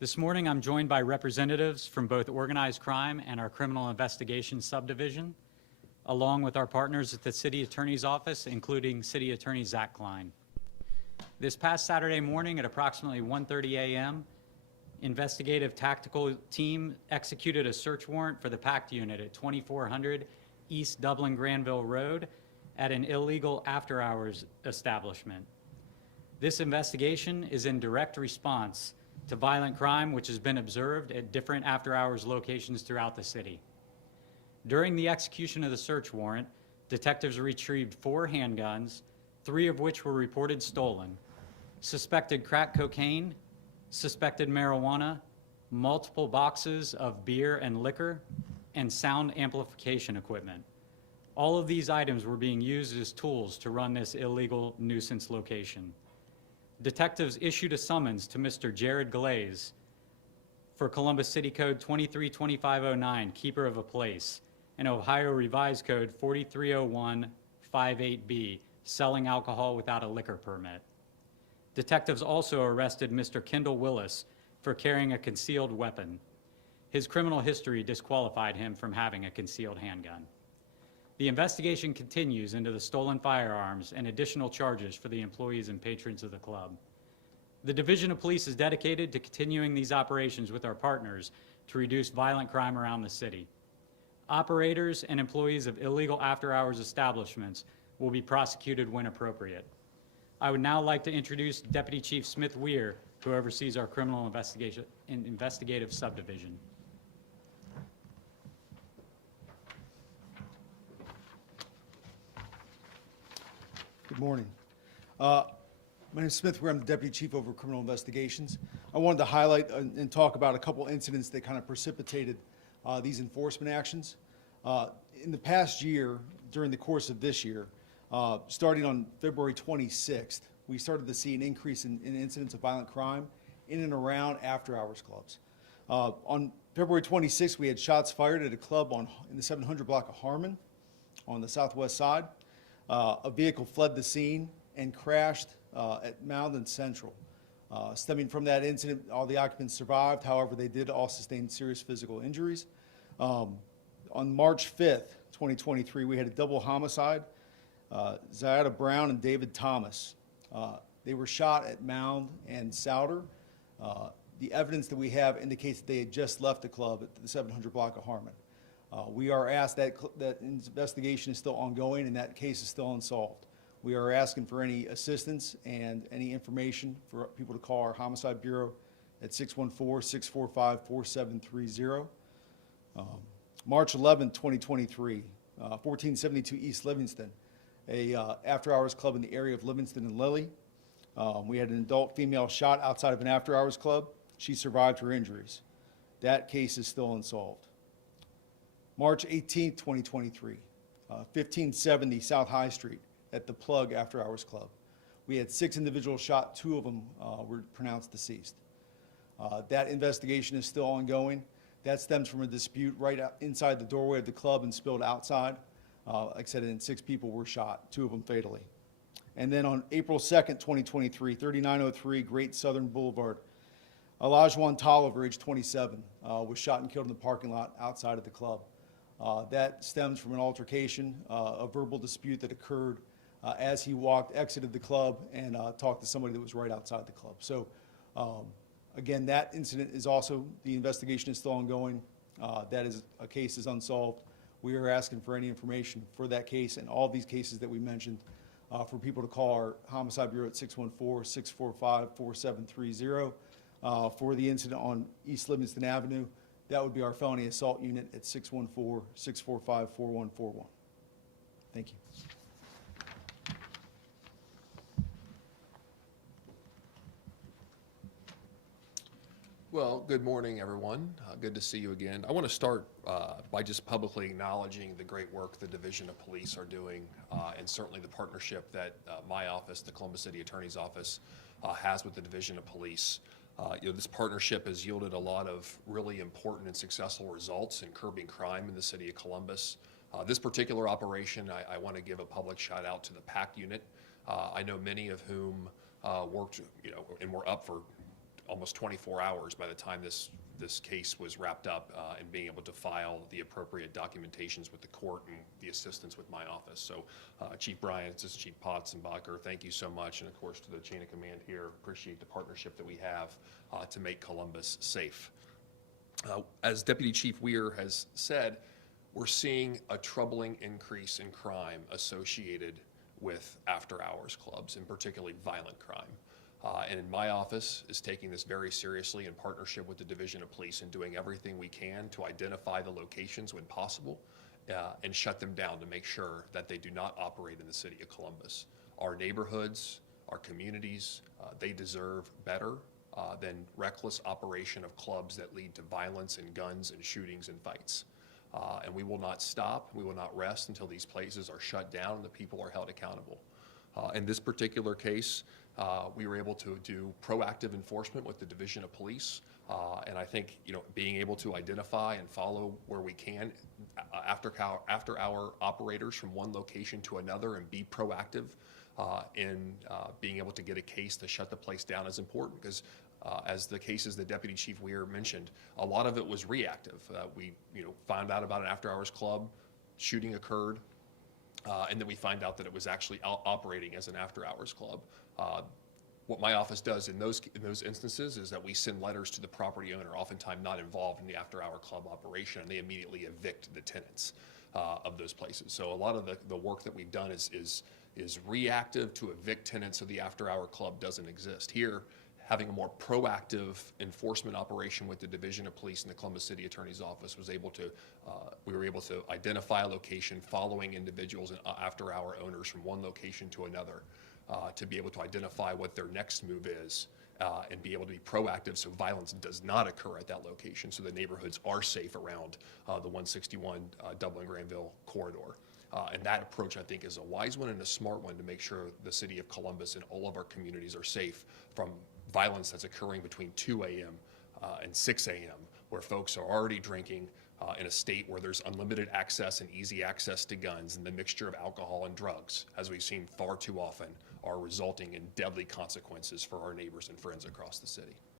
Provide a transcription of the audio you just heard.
This morning, I'm joined by representatives from both organized crime and our criminal investigation subdivision, along with our partners at the City Attorney's Office, including City Attorney Zach Klein. This past Saturday morning at approximately 1:30 a.m., investigative tactical team executed a search warrant for the PACT unit at 2400 East Dublin Granville Road at an illegal after-hours establishment. This investigation is in direct response to violent crime which has been observed at different after-hours locations throughout the city. During the execution of the search warrant, detectives retrieved 4 handguns, 3 of which were reported stolen, suspected crack cocaine, suspected marijuana, multiple boxes of beer and liquor, and sound amplification equipment. All of these items were being used as tools to run this illegal nuisance location. Detectives issued a summons to Mr. Jared Glaze for Columbus City Code 232509, keeper of a place, and Ohio Revised Code 430158B, selling alcohol without a liquor permit. Detectives also arrested Mr. Kendall Willis for carrying a concealed weapon. His criminal history disqualified him from having a concealed handgun. The investigation continues into the stolen firearms and additional charges for the employees and patrons of the club. The Division of Police is dedicated to continuing these operations with our partners to reduce violent crime around the city. Operators and employees of illegal after-hours establishments will be prosecuted when appropriate. I would now like to introduce Deputy Chief Smith Weir, who oversees our criminal investigation and investigative subdivision. Good morning. My name is Smith Weir. I'm the Deputy Chief over Criminal Investigations. I wanted to highlight and talk about a couple incidents that kind of precipitated these enforcement actions. In the past year, during the course of this year, starting on February 26th, we started to see an increase in incidents of violent crime in and around after-hours clubs. On February 26th, we had shots fired at a club in the 700 block of Harmon on the southwest side. A vehicle fled the scene and crashed at Mound and Central. Stemming from that incident, all the occupants survived. However, they did all sustain serious physical injuries. On March 5th, 2023, we had a double homicide. Ziada Brown and David Thomas. They were shot at Mound and Souder. The evidence that we have indicates that they had just left the club at the 700 block of Harmon. We are asked that investigation is still ongoing and that case is still unsolved. We are asking for any assistance and any information for people to call our Homicide Bureau at 614-645-4730. March 11, 2023, 1472 East Livingston, a after-hours club in the area of Livingston and Lilly. We had an adult female shot outside of an after-hours club. She survived her injuries. That case is still unsolved. March 18, 2023, 1570 South High Street at the Plug After Hours Club. We had 6 individuals shot, 2 of them were pronounced deceased. That investigation is still ongoing. That stems from a dispute right inside the doorway of the club and spilled outside. Like I said, and 6 people were shot, 2 of them fatally. And then on April 2nd, 2023, 3903 Great Southern Boulevard, Olajuwon Tolliver, age 27, was shot and killed in the parking lot outside of the club. That stems from an altercation, a verbal dispute that occurred as he exited the club and talked to somebody that was right outside the club. So again, that incident is also, the investigation is still ongoing. That is, a case is unsolved. We are asking for any information for that case and all these cases that we mentioned for people to call our Homicide Bureau at 614-645-4730 for the incident on East Livingston Avenue. That would be our felony assault unit at 614-645-4141. Thank you. Well, good morning, everyone. Good to see you again. I want to start by just publicly acknowledging the great work the Division of Police are doing, and certainly the partnership that my office, the Columbus City Attorney's Office, has with the Division of Police. This partnership has yielded a lot of really important and successful results in curbing crime in the city of Columbus. This particular operation, I want to give a public shout out to the PACT unit. I know many of whom worked, and were up for almost 24 hours by the time this case was wrapped up, and being able to file the appropriate documentations with the court and the assistance with my office. So Chief Bryant, this is Chief Potzenbacher, thank you so much. And of course to the chain of command here, appreciate the partnership that we have to make Columbus safe. As Deputy Chief Weir has said, we're seeing a troubling increase in crime associated with after-hours clubs, and particularly violent crime. And my office is taking this very seriously in partnership with the Division of Police and doing everything we can to identify the locations when possible and shut them down to make sure that they do not operate in the city of Columbus. Our neighborhoods, our communities, they deserve better than reckless operation of clubs that lead to violence and guns and shootings and fights. And we will not stop, we will not rest until these places are shut down and the people are held accountable. In this particular case, we were able to do proactive enforcement with the Division of Police. And I think, being able to identify and follow where we can after-hour operators from one location to another and be proactive in being able to get a case to shut the place down is important, because as the cases that Deputy Chief Weir mentioned, a lot of it was reactive. We found out about an after-hours club, shooting occurred, and then we find out that it was actually operating as an after-hours club. What my office does in those instances is that we send letters to the property owner, oftentimes not involved in the after-hour club operation, and they immediately evict the tenants of those places. So a lot of the work that we've done is reactive to evict tenants so the after-hour club doesn't exist. Here, having a more proactive enforcement operation with the Division of Police and the Columbus City Attorney's Office we were able to identify a location following individuals and after-hour owners from one location to another to be able to identify what their next move is and be able to be proactive so violence does not occur at that location, so the neighborhoods are safe around the 161 Dublin-Granville corridor. And that approach, I think, is a wise one and a smart one to make sure the city of Columbus and all of our communities are safe from violence that's occurring between 2 a.m. And 6 a.m., where folks are already drinking in a state where there's unlimited access and easy access to guns, and the mixture of alcohol and drugs, as we've seen far too often, are resulting in deadly consequences for our neighbors and friends across the city.